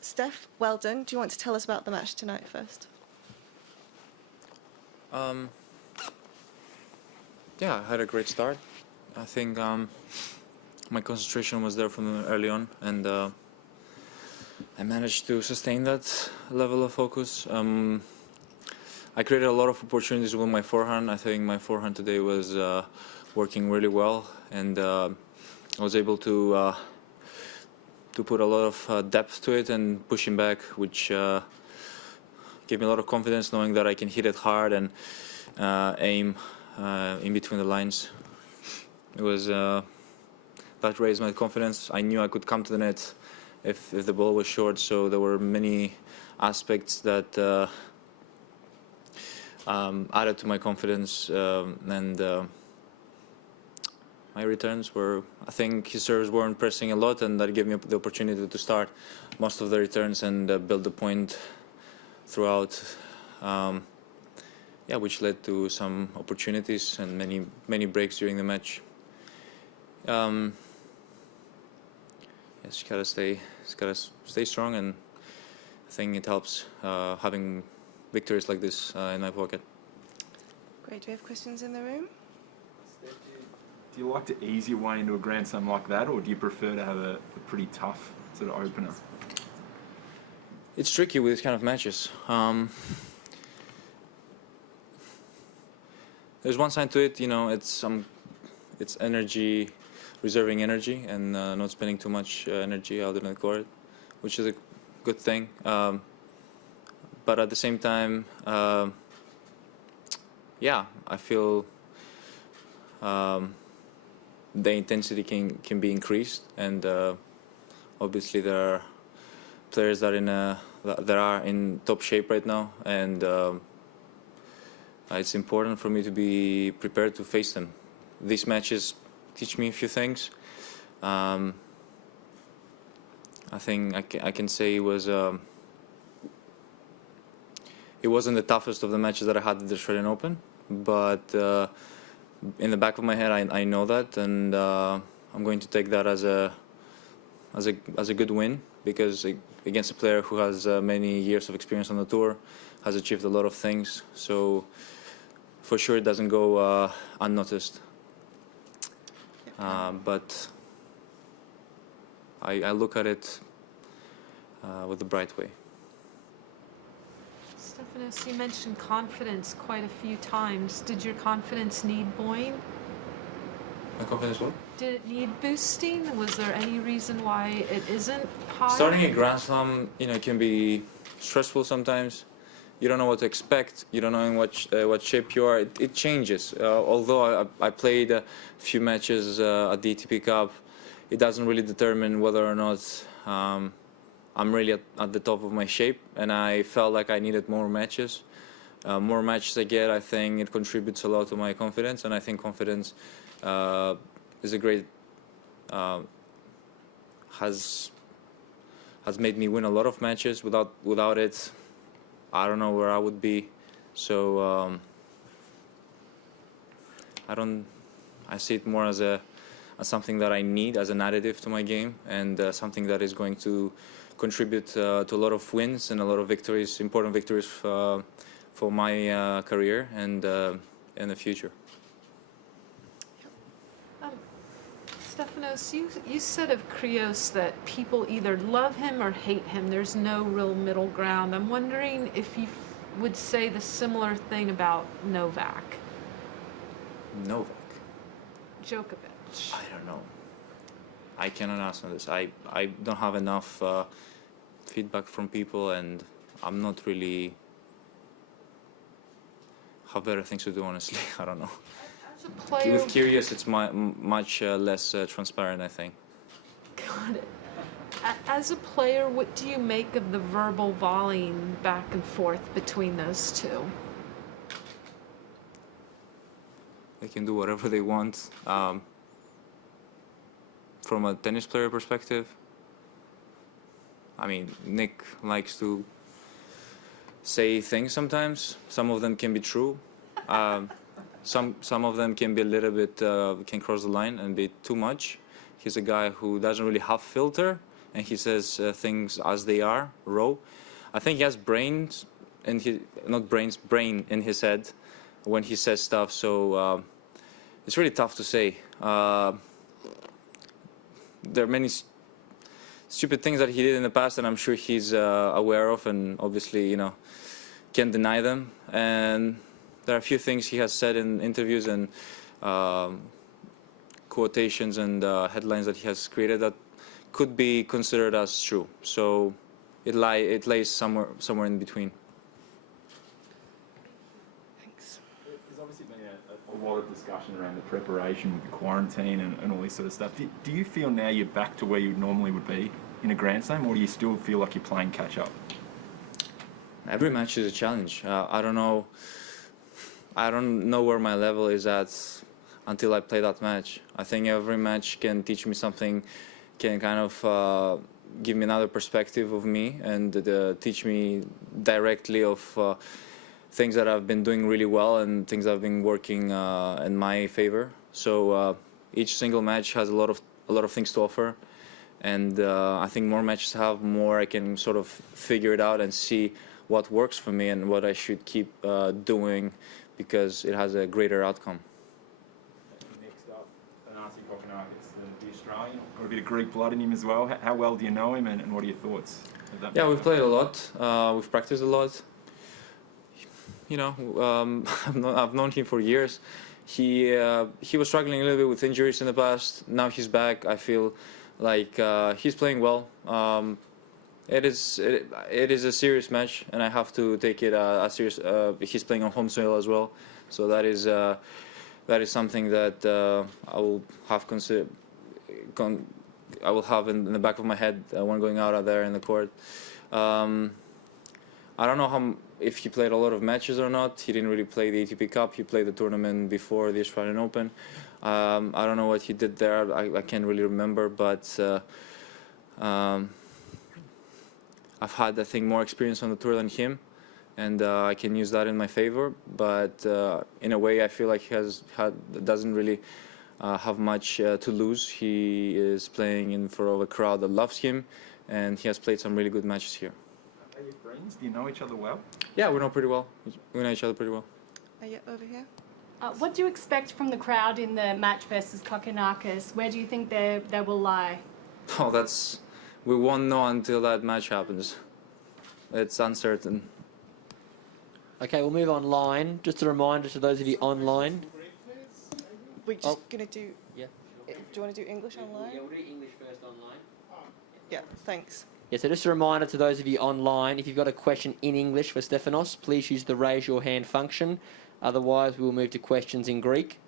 Steph, well done. Do you want to tell us about the match tonight first? Yeah, I had a great start. I think my concentration was there from early on, and I managed to sustain that level of focus. I created a lot of opportunities with my forehand. I think my forehand today was working really well, and I was able to put a lot of depth to it and pushing back, which gave me a lot of confidence, knowing that I can hit it hard and aim in between the lines. It was that raised my confidence. I knew I could come to the net if the ball was short, so there were many aspects that added to my confidence, and my returns were, I think his serves weren't pressing a lot, and that gave me the opportunity to start most of the returns and build the point throughout, yeah, which led to some opportunities and many breaks during the match. Yes, you gotta stay strong, and I think it helps having victories like this in my pocket. Great. Do we have questions in the room? Do you like to ease your way into a Grand Slam like that, or do you prefer to have a pretty tough sort of opener? It's tricky with these kind of matches. There's one side to it, you know, it's energy, reserving energy, and not spending too much energy out in the court, which is a good thing. But at the same time, yeah, I feel the intensity can be increased, and obviously there are players that are in top shape right now, and it's important for me to be prepared to face them. These matches teach me a few things. I think I can say it wasn't the toughest of the matches that I had at the Australian Open, but in the back of my head, I know that, and I'm going to take that as a good win, because against a player who has many years of experience on the tour, has achieved a lot of things. So for sure, it doesn't go unnoticed. But I look at it with a bright way. Stefanos, you mentioned confidence quite a few times. Did your confidence need buoying? My confidence what? Did it need boosting? Was there any reason why it isn't high? Starting a Grand Slam, you know, can be stressful sometimes. You don't know what to expect. You don't know in what shape you are. It changes. Although I played a few matches at the ATP Cup, it doesn't really determine whether or not I'm really at the top of my shape. And I felt like I needed more matches. More matches I get, I think it contributes a lot to my confidence. And I think confidence is a great has made me win a lot of matches. Without it, I don't know where I would be. So I see it more as something that I need as an additive to my game, and something that is going to contribute to a lot of wins and a lot of victories, important victories for my career and in the future. Stefanos, you said of Kyrgios that people either love him or hate him. There's no real middle ground. I'm wondering if you would say the similar thing about Novak. Novak? Djokovic. I don't know. I cannot answer this. I don't have enough feedback from people, and I'm not really have better things to do, honestly. I don't know. As a player, with Kyrgios, it's much less transparent, I think. got it. As a player, what do you make of the verbal volleying back and forth between those two? They can do whatever they want. From a tennis player perspective, I mean, Nick likes to say things sometimes. Some of them can be true. Some of them can be a little bit, can cross the line and be too much. He's a guy who doesn't really have filter, and he says things as they are, raw. I think he has brain in his head when he says stuff. So it's really tough to say. There are many stupid things that he did in the past, and I'm sure he's aware of, and obviously, you know, can't deny them. And there are a few things he has said in interviews and quotations and headlines that he has created that could be considered as true. So it lays somewhere in between. Thanks. There's obviously been a lot of discussion around the preparation with the quarantine and all this sort of stuff. Do you feel now you're back to where you normally would be in a Grand Slam, or do you still feel like you're playing catch up? Every match is a challenge. I don't know where my level is at until I play that match. I think every match can teach me something, can kind of give me another perspective of me, and teach me directly of things that I've been doing really well and things that have been working in my favor. So each single match has a lot of things to offer, and I think more matches have more. I can sort of figure it out and see what works for me and what I should keep doing, because it has a greater outcome. Next up, Stefanos Tsitsipas, the Australian. Got a bit of Greek blood in him as well. How well do you know him, and what are your thoughts of that? Yeah, we've played a lot. We've practiced a lot. You know, I've known him for years. He was struggling a little bit with injuries in the past. Now he's back. I feel like he's playing well. It is a serious match, and I have to take it as serious. He's playing on home soil as well, so that is something that I will have in the back of my head when going out there in the court. I don't know if he played a lot of matches or not. He didn't really play the ATP Cup. He played the tournament before the Australian Open. I don't know what he did there. I can't really remember, but I've had, I think, more experience on the tour than him, and I can use that in my favor. But in a way, I feel like he doesn't really have much to lose. He is playing in front of a crowd that loves him, and he has played some really good matches here. Are you friends? Do you know each other well? Yeah, we know pretty well. We know each other pretty well. Yeah, over here. What do you expect from the crowd in the match versus Kokkinakis? Where do you think they will lie? Oh, we won't know until that match happens. It's uncertain. Okay, we'll move online. Just a reminder to those of you online. We're just gonna do. Yeah. Do you want to do English online? we'll do English first online. Yeah. Thanks. Yeah, so just a reminder to those of you online, if you've got a question in English for Stefanos, please use the raise your hand function. Otherwise, we will move to questions in Greek.